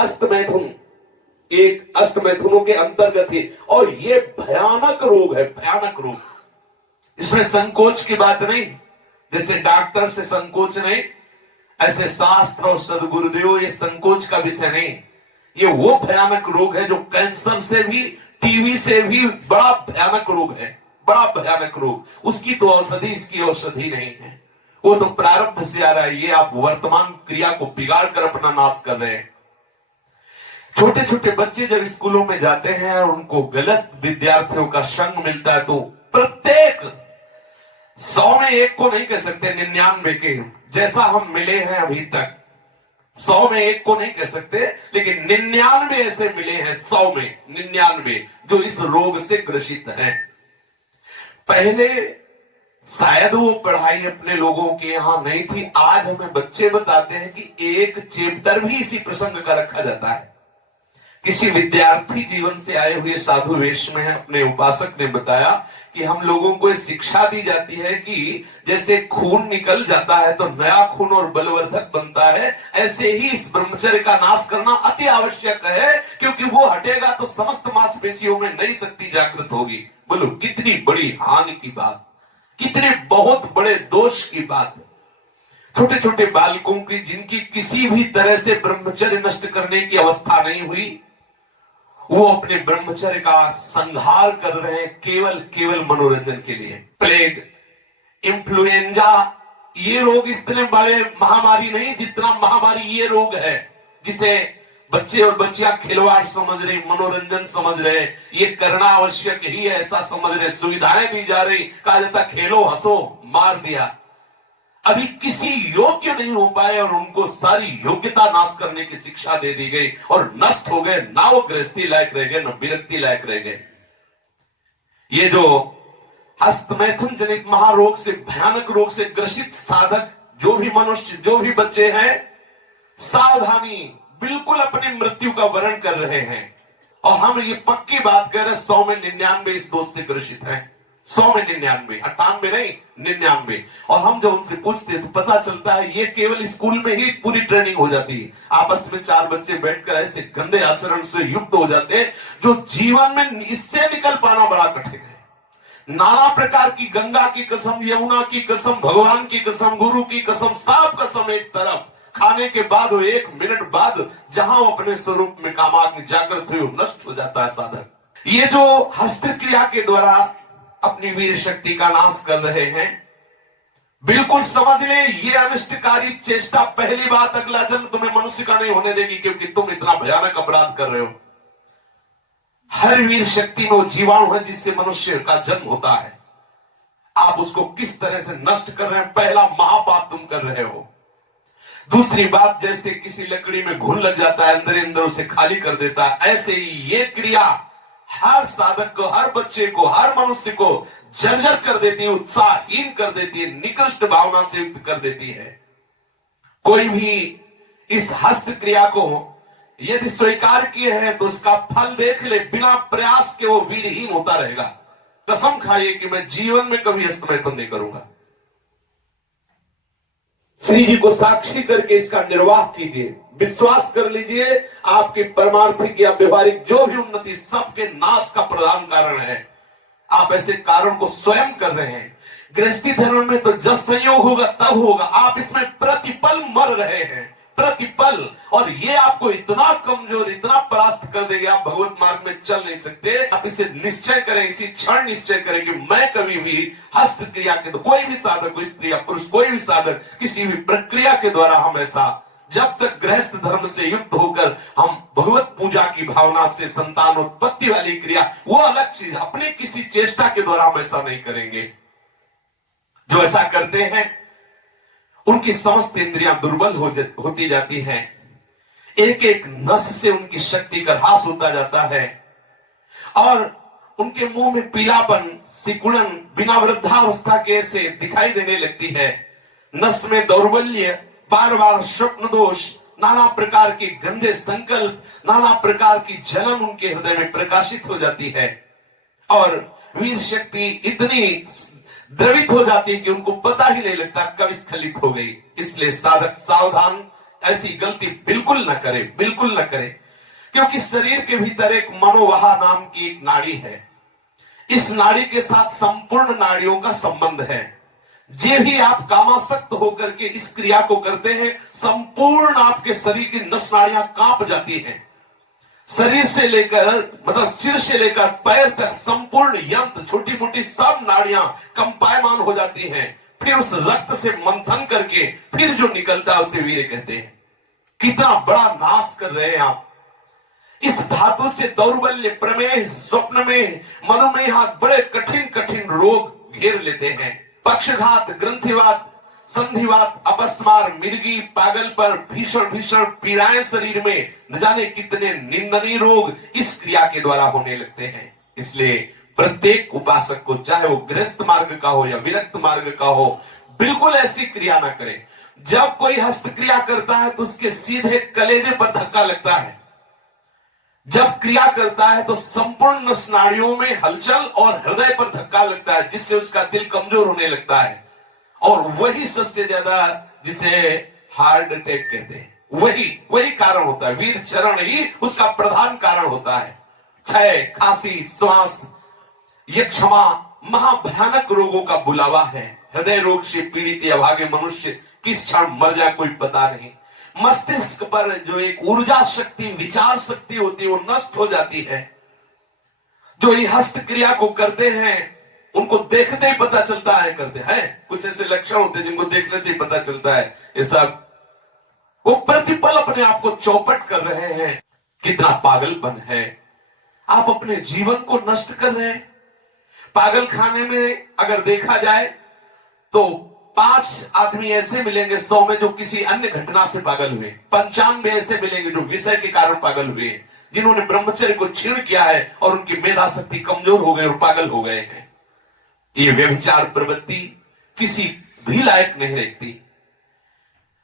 अष्टमैथुन एक अष्टमैथुनों के अंतर्गत है और ये भयानक रोग है, भयानक रोग। इसमें संकोच की बात नहीं, जैसे डॉक्टर से संकोच नहीं, ऐसे शास्त्र और सदगुरुदेव ये संकोच का विषय नहीं। ये वो भयानक रोग है जो कैंसर से भी, टीबी से भी बड़ा भयानक रोग है, बड़ा भयानक रोग। उसकी तो औषधि, इसकी औषधि नहीं है। वो तो प्रारब्ध से आ रहा है। ये आप वर्तमान क्रिया को बिगाड़ कर अपना नाश कर रहे हैं। छोटे छोटे बच्चे जब स्कूलों में जाते हैं और उनको गलत विद्यार्थियों का संग मिलता है तो प्रत्येक 100 में एक को नहीं कह सकते, 99 के जैसा हम मिले हैं अभी तक, 100 में एक को नहीं कह सकते, लेकिन 99 ऐसे मिले हैं, 100 में 99 जो इस रोग से ग्रसित हैं। पहले शायद वो पढ़ाई अपने लोगों के यहां नहीं थी। आज हमें बच्चे बताते हैं कि एक चैप्टर भी इसी प्रसंग का रखा जाता है। किसी विद्यार्थी जीवन से आए हुए साधु वेश में अपने उपासक ने बताया कि हम लोगों को शिक्षा दी जाती है कि जैसे खून निकल जाता है तो नया खून और बलवर्धक बनता है, ऐसे ही इस ब्रह्मचर्य का नाश करना अति आवश्यक है, क्योंकि वो हटेगा तो समस्त मांसपेशियों में नई शक्ति जागृत होगी। बोलो कितनी बड़ी हानि की बात, कितने बहुत बड़े दोष की बात। छोटे छोटे बालकों की जिनकी किसी भी तरह से ब्रह्मचर्य नष्ट करने की अवस्था नहीं हुई, वो अपने ब्रह्मचर्य का संहार कर रहे हैं केवल मनोरंजन के लिए। प्लेग, इन्फ्लुएंजा, ये रोग इतने बड़े महामारी नहीं जितना महामारी ये रोग है, जिसे बच्चे और बच्चियां खिलवाड़ समझ रहे, मनोरंजन समझ रहे, ये करना आवश्यक ही है ऐसा समझ रहे, सुविधाएं दी जा रही, कहा जाता खेलो हंसो, मार दिया। अभी किसी योग्य नहीं हो पाए और उनको सारी योग्यता नाश करने की शिक्षा दे दी गई और नष्ट हो गए। ना वो गृहस्थी लायक रह गए, न विरक्ति लायक रह गए। ये जो हस्तमैथुन जनित महारोग से, भयानक रोग से ग्रसित साधक जो भी मनुष्य, जो भी बच्चे हैं, सावधानी, बिल्कुल अपनी मृत्यु का वर्ण कर रहे हैं। और हम ये पक्की बात कर रहे हैं, 100 में 99 इस दोष से ग्रसित हैं। 100 में 99, 98 नहीं, 99। और हम जब उनसे पूछते हैं तो पता चलता है ये केवल स्कूल में ही पूरी ट्रेनिंग हो जाती है। आपस में 4 बच्चे बैठकर ऐसे गंदे आचरण से युक्त हो जाते हैं जो जीवन में इससे निकल पाना बड़ा कठिन है। नाना प्रकार की, गंगा की कसम, यमुना की कसम, भगवान की कसम, गुरु की कसम, सब कसम एक तरफ, खाने के बाद 1 मिनट बाद जहां वो अपने स्वरूप में कामाग्नि जागृत हुई, नष्ट हो जाता है साधक। ये जो हस्त क्रिया के द्वारा अपनी वीर शक्ति का नाश कर रहे हैं, बिल्कुल समझ ले ये अनिष्टकारी चेष्टा पहली बात अगला जन्म तुम्हें मनुष्य का नहीं होने देगी, क्योंकि तुम इतना भयानक अपराध कर रहे हो। हर वीर शक्ति में वो जीवाणु है जिससे मनुष्य का जन्म होता है। आप उसको किस तरह से नष्ट कर रहे हैं, पहला महापाप तुम कर रहे हो। दूसरी बात, जैसे किसी लकड़ी में घुन लग जाता है, अंदर उसे खाली कर देता है, ऐसे ही ये क्रिया हर साधक को, हर बच्चे को, हर मनुष्य को जर्जर कर देती है, उत्साहहीन कर देती है, निकृष्ट भावना से युक्त कर देती है। कोई भी इस हस्त क्रिया को यदि स्वीकार किए हैं तो उसका फल देख ले, बिना प्रयास के वो वीरहीन होता रहेगा। कसम खाइए कि मैं जीवन में कभी हस्तमैथुन नहीं करूंगा। श्री जी को साक्षी करके इसका निर्वाह कीजिए, विश्वास कर लीजिए, आपकी परमार्थिक या व्यवहारिक जो भी उन्नति सबके नाश का प्रधान कारण है। आप ऐसे कारण को स्वयं कर रहे हैं। गृहस्थी धर्म में तो जब संयोग होगा तब होगा, आप इसमें प्रतिपल मर रहे हैं, प्रतिपल। और ये आपको इतना कमजोर, इतना परास्त कर देगा, आप भगवत मार्ग में चल नहीं सकते। आप इसे निश्चय करें, इसी क्षण निश्चय करें कि मैं कभी भी हस्त क्रिया के, तो कोई भी साधक, स्त्री या पुरुष, कोई भी साधक, किसी भी प्रक्रिया के द्वारा हम ऐसा, जब तक गृहस्थ धर्म से युक्त होकर हम भगवत पूजा की भावना से संतानोत्पत्ति वाली क्रिया, वो अलग चीज, अपनी किसी चेष्टा के द्वारा हम ऐसा नहीं करेंगे। जो ऐसा करते हैं उनकी समस्त इंद्रियां दुर्बल होती जाती हैं, एक एक नस से उनकी शक्ति का ह्रास होता जाता है और उनके मुंह में पीलापन, सिकुड़न बिना वृद्धावस्था के से दिखाई देने लगती है। नस में दौर्बल्य, बार बार स्वप्न दोष, नाना प्रकार के गंदे संकल्प, नाना प्रकार की जलन उनके हृदय में प्रकाशित हो जाती है और वीर शक्ति इतनी द्रवित हो जाती है कि उनको पता ही नहीं लगता कब स्खलित हो गई। इसलिए साधक सावधान, ऐसी गलती बिल्कुल न करें, बिल्कुल न करें। क्योंकि शरीर के भीतर एक मनोवाहा नाम की एक नाड़ी है। इस नाड़ी के साथ संपूर्ण नाड़ियों का संबंध है। जे भी आप कामासक्त होकर के इस क्रिया को करते हैं, संपूर्ण आपके शरीर की नस नाड़ियां कांप जाती हैं। शरीर से लेकर मतलब सिर से लेकर पैर तक संपूर्ण यंत्र, छोटी मोटी सब नाड़ियां कंपायमान हो जाती हैं। फिर उस रक्त से मंथन करके फिर जो निकलता है उसे वीर्य कहते हैं। कितना बड़ा नाश कर रहे हैं आप। इस धातु से दौर्बल्य, प्रमेह, स्वप्न में, मधुमेह, बड़े कठिन कठिन रोग घेर लेते हैं। पक्षघात, ग्रंथिवात, संधिवात, अपस्मार, मिर्गी, पागल पर भीषण भीषण पीड़ाएं शरीर में, न जाने कितने निंदनीय रोग इस क्रिया के द्वारा होने लगते हैं। इसलिए प्रत्येक उपासक को, चाहे वो गृहस्थ मार्ग का हो या विरक्त मार्ग का हो, बिल्कुल ऐसी क्रिया ना करे। जब कोई हस्त क्रिया करता है तो उसके सीधे कलेजे पर धक्का लगता है। जब क्रिया करता है तो संपूर्ण नाड़ियों में हलचल और हृदय पर धक्का लगता है, जिससे उसका दिल कमजोर होने लगता है। और वही सबसे ज्यादा जिसे हार्ट अटैक कहते हैं, वही कारण होता है। वीर चरण ही उसका प्रधान कारण होता है। क्षय, खांसी, श्वास, ये क्षमा महाभयानक रोगों का बुलावा है। हृदय रोग से पीड़ित अभागे मनुष्य किस क्षण मर जाए कोई पता नहीं। मस्तिष्क पर जो एक ऊर्जा शक्ति, विचार शक्ति होती है, वो नष्ट हो जाती है। जो ये हस्त क्रिया को करते हैं उनको देखते ही पता चलता है करते हैं। कुछ ऐसे लक्षण होते हैं जिनको देखने से ही पता चलता है ये सब वो प्रतिपल अपने आप को चौपट कर रहे हैं। कितना पागलपन है। आप अपने जीवन को नष्ट कर रहे हैं। पागल खाने में अगर देखा जाए तो 5 आदमी ऐसे मिलेंगे 100 में जो किसी अन्य घटना से पागल हुए। 95 ऐसे मिलेंगे जो विषय के कारण पागल हुए, जिन्होंने ब्रह्मचर्य को छीण किया है और उनकी मेधा शक्ति कमजोर हो गई और पागल हो गए हैं। ये व्यभिचार प्रवृत्ति किसी भी लायक नहीं रहती।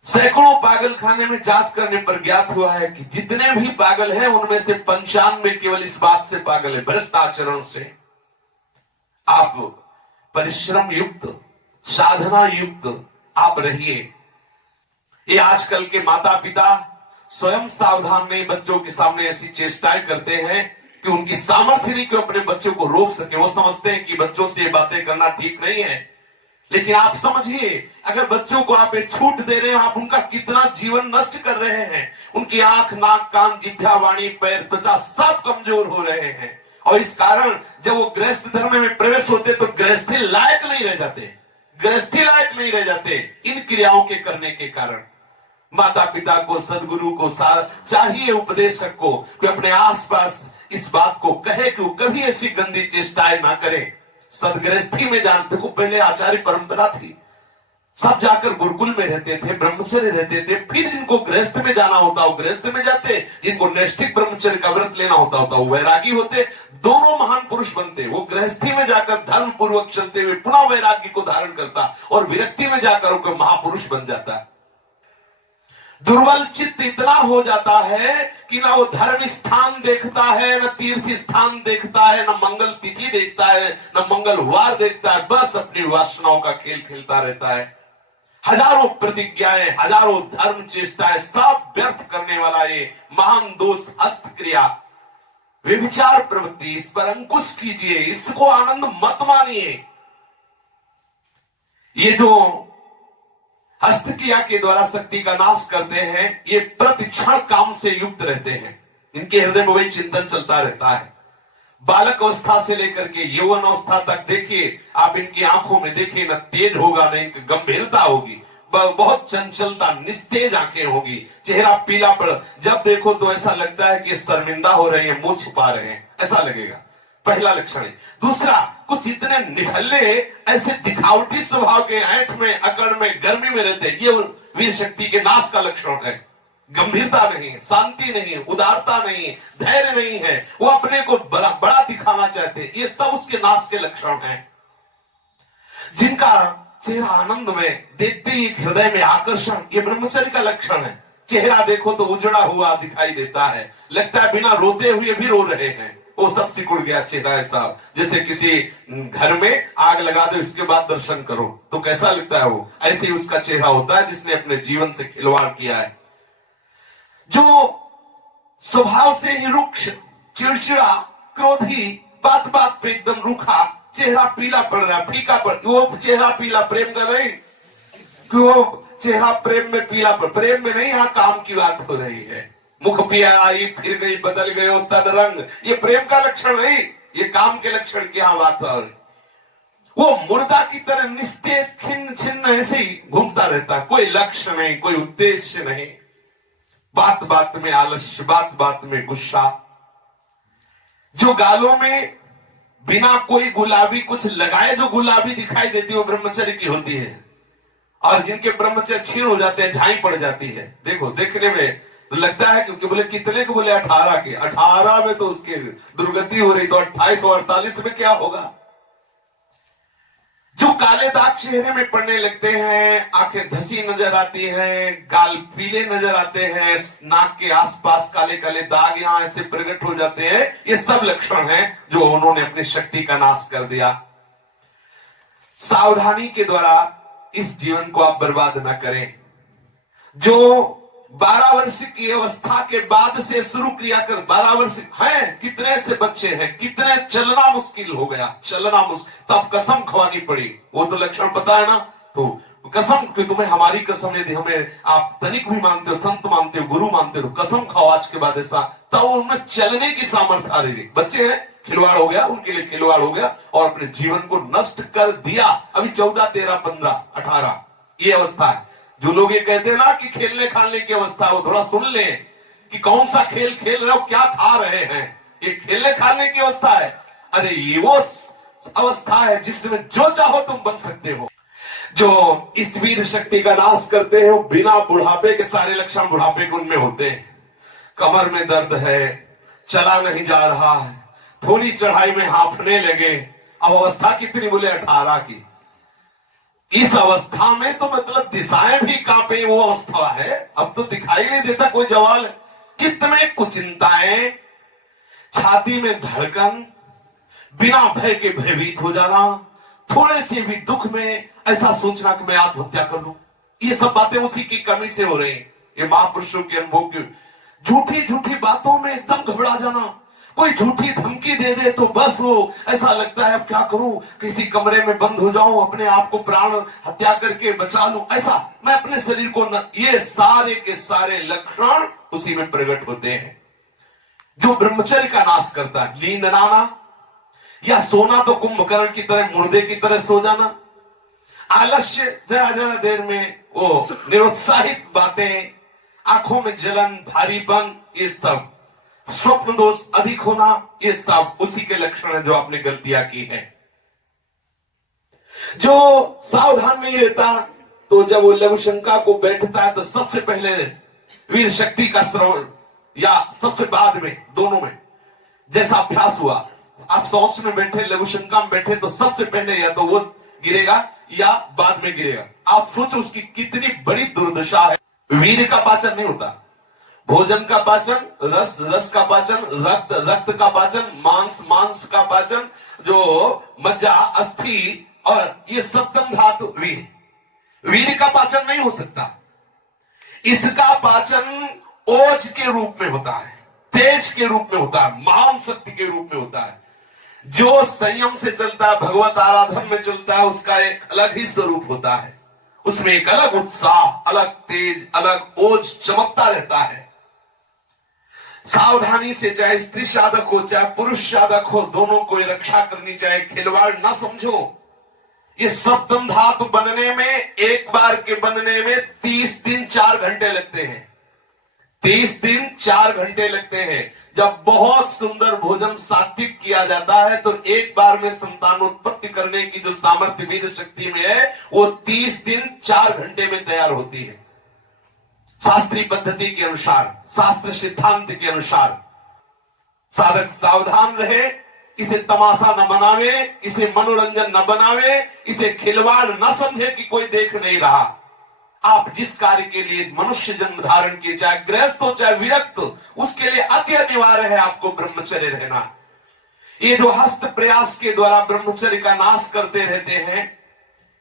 सैकड़ों पागल खाने में जांच करने पर ज्ञात हुआ है कि जितने भी पागल हैं उनमें से 95 केवल इस बात से पागल है, भ्रष्ट आचरण से। आप परिश्रम युक्त, साधना युक्त आप रहिए। ये आजकल के माता पिता स्वयं सावधान नहीं, बच्चों के सामने ऐसी चेष्टाएं करते हैं कि उनकी सामर्थ्य नहीं कि अपने बच्चों को रोक सके। वो समझते हैं कि बच्चों से ये बातें करना ठीक नहीं है। लेकिन आप समझिए, अगर बच्चों को आप एक छूट दे रहे हैं, आप उनका कितना जीवन नष्ट कर रहे हैं। उनकी आंख, नाक, कान, जिह्वा, वाणी, पैर, त्वचा सब कमजोर हो रहे हैं। और इस कारण जब वो गृहस्थ धर्म में प्रवेश होते तो गृहस्थी लायक नहीं रह जाते, गृहस्थी लायक नहीं रह जाते इन क्रियाओं के करने के कारण। माता पिता को, सदगुरु को चाहिए, उपदेशक को, कि अपने आसपास इस बात को कहे कि वो कभी ऐसी गंदी चेष्टाएं ना करें। सदगृहस्थी में जान, देखो पहले आचार्य परंपरा थी, सब जाकर गुरुकुल में रहते थे, ब्रह्मचर्य रहते थे। फिर जिनको गृहस्थ में जाना होता वो गृहस्थ में जाते, जिनको नैष्ठिक ब्रह्मचर्य का व्रत लेना होता वो वैरागी होते। दोनों महान पुरुष बनते। वो गृहस्थी में जाकर धर्म पूर्वक चलते हुए पुनः वैरागी को धारण करता और विरक्ति में जाकर वो महापुरुष बन जाता। दुर्बल चित्त इतना हो जाता है कि ना वो धर्म स्थान देखता है, न तीर्थ स्थान देखता है, न मंगल तिथि देखता है, न मंगलवार देखता है। बस अपनी वासनाओं का खेल खेलता रहता है। हजारों प्रतिज्ञाएं, हजारों धर्म चेष्टाएं सब व्यर्थ करने वाला ये महान दोष हस्त क्रिया, व्यभिचार प्रवृत्ति, इस पर अंकुश कीजिए, इसको आनंद मत मानिए। ये जो हस्त क्रिया के द्वारा शक्ति का नाश करते हैं, ये प्रतिक्षण काम से युक्त रहते हैं। इनके हृदय में वही चिंतन चलता रहता है। बालक अवस्था से लेकर के यौवन अवस्था तक देखिए आप, इनकी आंखों में देखिए, न तेज होगा न इनकी गंभीरता होगी, बहुत चंचलता, निस्तेज आंखें होगी, चेहरा पीला पड़, जब देखो तो ऐसा लगता है कि शर्मिंदा हो रहे हैं, मुंह छिपा रहे हैं, ऐसा लगेगा। पहला लक्षण है। दूसरा, कुछ इतने निठल्ले, ऐसे दिखावटी स्वभाव के, ऐंठ में, अकड़ में, गर्मी में रहते हैं, ये वीर शक्ति के नाश का लक्षण है। गंभीरता नहीं, शांति नहीं, उदारता नहीं, धैर्य नहीं है, वो अपने को बड़ा दिखाना चाहते हैं, ये सब उसके नाश के लक्षण हैं। जिनका चेहरा आनंद में, देखते ही हृदय में आकर्षण, ये ब्रह्मचर्य का लक्षण है। चेहरा देखो तो उजड़ा हुआ दिखाई देता है, लगता है बिना रोते हुए भी रो रहे हैं। वो सब सिकुड़ गया चेहरा ऐसा, जैसे किसी घर में आग लगा दो इसके बाद दर्शन करो तो कैसा लगता है वो, ऐसे ही उसका चेहरा होता है जिसने अपने जीवन से खिलवाड़ किया है। जो स्वभाव से ही रुक्ष, चिड़चिड़ा, क्रोधी, बात बात पे एकदम रूखा, चेहरा पीला पड़ रहा, फीका पड़, वो चेहरा पीला प्रेम का नहीं कि वो चेहरा प्रेम में पीला पड़, प्रेम में नहीं, यहां काम की बात हो रही है। मुख पिया आई फिर गई, बदल गए हो तन रंग, ये प्रेम का लक्षण नहीं, ये काम के लक्षण की यहां बात हो रही। वो मुर्दा की तरह निस्तेज खिन्न छिन्न ऐसे ही घूमता रहता, कोई लक्ष्य नहीं, कोई उद्देश्य नहीं, बात बात में आलस्य, बात बात में गुस्सा। जो गालों में बिना कोई गुलाबी कुछ लगाए जो गुलाबी दिखाई देती है वो ब्रह्मचर्य की होती है, और जिनके ब्रह्मचर्य क्षीण हो जाते हैं, झाई पड़ जाती है। देखो देखने में तो लगता है क्योंकि बोले कितने को, बोले 18 के, 18 में तो उसकी दुर्गति हो रही, तो 28 और 48 में क्या होगा। जो काले दाग चेहरे में पड़ने लगते हैं, आंखें धसी नजर आती हैं, गाल पीले नजर आते हैं, नाक के आसपास काले काले दाग यहां ऐसे प्रकट हो जाते हैं, ये सब लक्षण हैं जो उन्होंने अपनी शक्ति का नाश कर दिया। सावधानी के द्वारा इस जीवन को आप बर्बाद न करें। जो 12 वर्ष की अवस्था के बाद से शुरू किया कर, 12 वर्ष है, कितने से बच्चे हैं, कितने चलना मुश्किल हो गया, चलना मुश्किल, तब कसम खवानी पड़ी। वो तो लक्षण पता है ना, तो कसम कि तुम्हें हमारी कसम, यदि हमें आप तनिक भी मानते हो, संत मानते हो, गुरु मानते हो, तो कसम खाओ आज के बाद ऐसा, तब उनमें चलने की सामर्थ्य आ रही। बच्चे हैं, खिलवाड़ हो गया, उनके लिए खिलवाड़ हो गया और अपने जीवन को नष्ट कर दिया। अभी 14, 13, 15, 18 ये अवस्था है। जो लोग ये कहते हैं ना कि खेलने खाने की अवस्था, वो थोड़ा सुन ले कि कौन सा खेल खेल रहे हो, क्या खा रहे हैं। ये खेलने खाने की अवस्था है। अरे ये वो अवस्था है जिसमें जो चाहो तुम बन सकते हो। जो इस वीर शक्ति का नाश करते हैं वो बिना बुढ़ापे के, सारे लक्षण बुढ़ापे के उनमें होते हैं। कमर में दर्द है, चला नहीं जा रहा है, थोड़ी चढ़ाई में हांफने लगे। अब अवस्था कितनी, बोले 18 की। इस अवस्था में तो मतलब दिशाएं भी कांपे, वो अवस्था है। अब तो दिखाई नहीं देता कोई जवाल। चित्त में कुचिंताएं, छाती में धड़कन, बिना भय के भयभीत हो जाना, थोड़े से भी दुख में ऐसा सोचना कि मैं आत्महत्या कर लूं, ये सब बातें उसी की कमी से हो रही हैं। ये महापुरुषों के अनुभव की झूठी झूठी बातों में एकदम घबरा जाना। कोई झूठी धमकी दे दे तो बस वो ऐसा लगता है अब क्या करूं, किसी कमरे में बंद हो जाऊं, अपने आप को प्राण हत्या करके बचा लूं, ऐसा मैं अपने शरीर को न, ये सारे के सारे लक्षण उसी में प्रकट होते हैं। जो ब्रह्मचर्य का नाश करता है, नींद न आना या सोना तो कुंभकर्ण की तरह, मुर्दे की तरह सो जाना, आलस्य, जरा जरा देर में वो निरुत्साहित बातें, आंखों में जलन, भारीपन, ये सब, स्वप्न दोष अधिक होना, ये सब उसी के लक्षण है जो आपने गलतियां की है। जो सावधान नहीं रहता तो जब वो लघु शंका को बैठता है तो सबसे पहले वीर शक्ति का श्रवण, या सबसे बाद में, दोनों में जैसा अभ्यास हुआ, आप सोच में बैठे, लघु शंका में बैठे, तो सबसे पहले या तो वो गिरेगा या बाद में गिरेगा। आप सोचो उसकी कितनी बड़ी दुर्दशा है। वीर का पाचन नहीं होता, भोजन का पाचन, रस रस का पाचन, रक्त रक्त का पाचन, मांस मांस का पाचन, जो मज्जा, अस्थि और ये सप्तम धातु वीर का पाचन नहीं हो सकता। इसका पाचन ओज के रूप में होता है, तेज के रूप में होता है, महान शक्ति के रूप में होता है। जो संयम से चलता है, भगवत आराधन में चलता है, उसका एक अलग ही स्वरूप होता है। उसमें एक अलग उत्साह, अलग तेज, अलग ओज चमकता रहता है। सावधानी से, चाहे स्त्री साधक हो चाहे पुरुष साधक हो, दोनों को रक्षा करनी चाहिए। खिलवाड़ ना समझो। ये सप्तम धातु बनने में, एक बार के बनने में 30 दिन 4 घंटे लगते हैं। 30 दिन 4 घंटे लगते हैं। जब बहुत सुंदर भोजन सात्विक किया जाता है तो एक बार में संतानोत्पत्ति करने की जो सामर्थ्य वीर शक्ति में है, वो 30 दिन 4 घंटे में तैयार होती है। शास्त्रीय पद्धति के अनुसार, शास्त्र सिद्धांत के अनुसार साधक सावधान रहे, इसे तमाशा न बनावे, इसे मनोरंजन न बनावे, इसे खिलवाड़ न समझे कि कोई देख नहीं रहा। आप जिस कार्य के लिए मनुष्य जन्म धारण किए, चाहे गृहस्थ हो चाहे विरक्त, उसके लिए अति अनिवार्य है आपको ब्रह्मचर्य रहना। ये जो हस्त प्रयास के द्वारा ब्रह्मचर्य का नाश करते रहते हैं,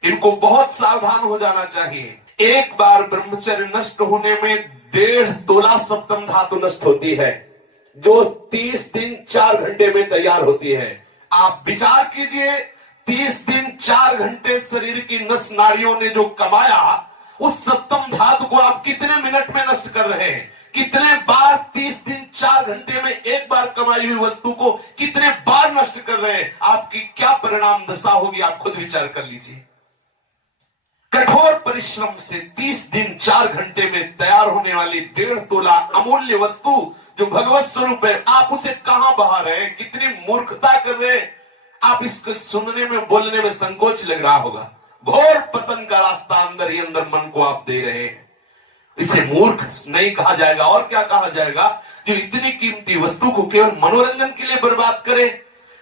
इनको बहुत सावधान हो जाना चाहिए। एक बार ब्रह्मचर्य नष्ट होने में 1.5 तोला सप्तम धातु नष्ट होती है, जो 30 दिन 4 घंटे में तैयार होती है। आप विचार कीजिए, 30 दिन 4 घंटे शरीर की नस नाड़ियों ने जो कमाया, उस सप्तम धातु को आप कितने मिनट में नष्ट कर रहे हैं? कितने बार 30 दिन 4 घंटे में एक बार कमाई हुई वस्तु को कितने बार नष्ट कर रहे हैं? आपकी क्या परिणाम दशा होगी, आप खुद विचार कर लीजिए। कठोर परिश्रम से 30 दिन 4 घंटे में तैयार होने वाली 1.5 तोला अमूल्य वस्तु जो भगवत स्वरूप है, आप उसे कहां बहा रहे हैं? कितनी मूर्खता कर रहे हैं? आप इसको सुनने में बोलने में संकोच लग रहा होगा। घोर पतन का रास्ता अंदर ही अंदर मन को आप दे रहे हैं। इसे मूर्ख नहीं कहा जाएगा और क्या कहा जाएगा? जो इतनी कीमती वस्तु को केवल मनोरंजन के लिए बर्बाद करे,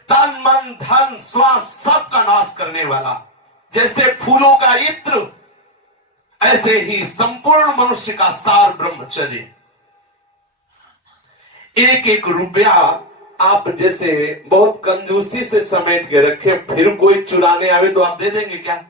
तन मन धन श्वास सबका नाश करने वाला। जैसे फूलों का इत्र, ऐसे ही संपूर्ण मनुष्य का सार ब्रह्मचर्य। एक एक रुपया आप जैसे बहुत कंजूसी से समेट के रखे, फिर कोई चुराने आवे तो आप दे देंगे क्या?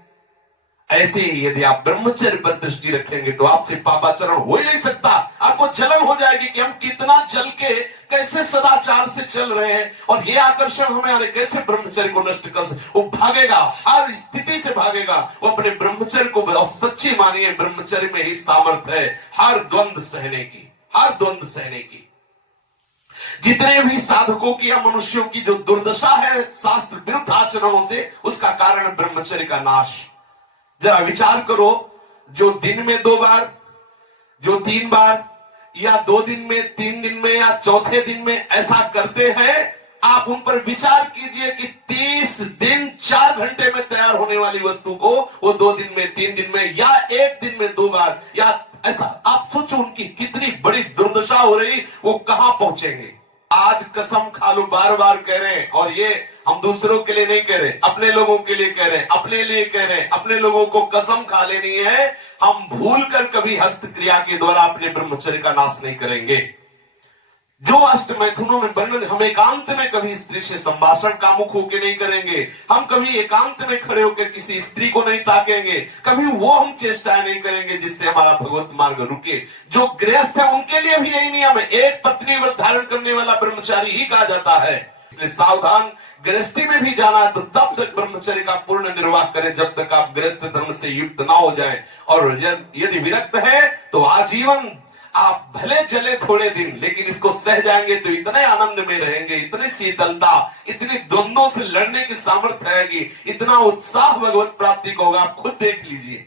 ऐसे ही यदि आप ब्रह्मचर्य पर दृष्टि रखेंगे तो आपसे पापाचरण हो ही नहीं सकता। आपको जलन हो जाएगी कि हम कितना जल के कैसे सदाचार से चल रहे हैं और ये आकर्षण हमें आ रहे, कैसे ब्रह्मचर्य को नष्ट कर सकते। वो भागेगा, हर स्थिति से भागेगा। वो अपने ब्रह्मचर्य को सच्ची मानिए, ब्रह्मचर्य में ही सामर्थ्य है हर द्वंद्व सहने की, हर द्वंद्व सहने की। जितने भी साधकों की या मनुष्यों की जो दुर्दशा है शास्त्र विरुद्ध आचरणों से, उसका कारण ब्रह्मचर्य का नाश। जरा विचार करो, जो दिन में 2 बार, जो 3 बार, या 2 दिन में, 3 दिन में, या चौथे दिन में ऐसा करते हैं, आप उन पर विचार कीजिए कि 30 दिन 4 घंटे में तैयार होने वाली वस्तु को वो 2 दिन में, 3 दिन में, या 1 दिन में 2 बार, या ऐसा आप सोचो उनकी कितनी बड़ी दुर्दशा हो रही, वो कहां पहुंचेंगे। आज कसम खा लो, बार बार कह रहे हैं, और ये हम दूसरों के लिए नहीं कह रहे, अपने लोगों के लिए कह रहे हैं, अपने लिए कह रहे हैं। अपने लोगों को कसम खा लेनी है, हम भूल कर कभी हस्त क्रिया के द्वारा अपने ब्रह्मचर्य का नाश नहीं करेंगे। जो अष्ट मैथुनों में वर्णन, हम एकांत में कभी स्त्री से संभाषण कामुक होकर नहीं करेंगे, हम कभी एकांत में खड़े होकर किसी स्त्री को नहीं ताकेंगे, कभी वो हम चेष्टाएं नहीं करेंगे जिससे हमारा भगवत मार्ग रुके। जो गृहस्थ है उनके लिए भी यही नियम है, एक पत्नी व्रत धारण करने वाला ब्रह्मचारी ही कहा जाता है। इसलिए सावधान, गृहस्थी में भी जाना है तो तब तक ब्रह्मचर्य का पूर्ण निर्वाह करें जब तक आप गृहस्थ धर्म से युक्त ना हो जाएं, और यदि विरक्त है तो आजीवन आप भले चले थोड़े दिन, लेकिन इसको सह जाएंगे तो इतने आनंद में रहेंगे, इतनी शीतलता, इतनी द्वंद्वों से लड़ने की सामर्थ्य आएगी, इतना उत्साह भगवत प्राप्ति को होगा। आप खुद देख लीजिए।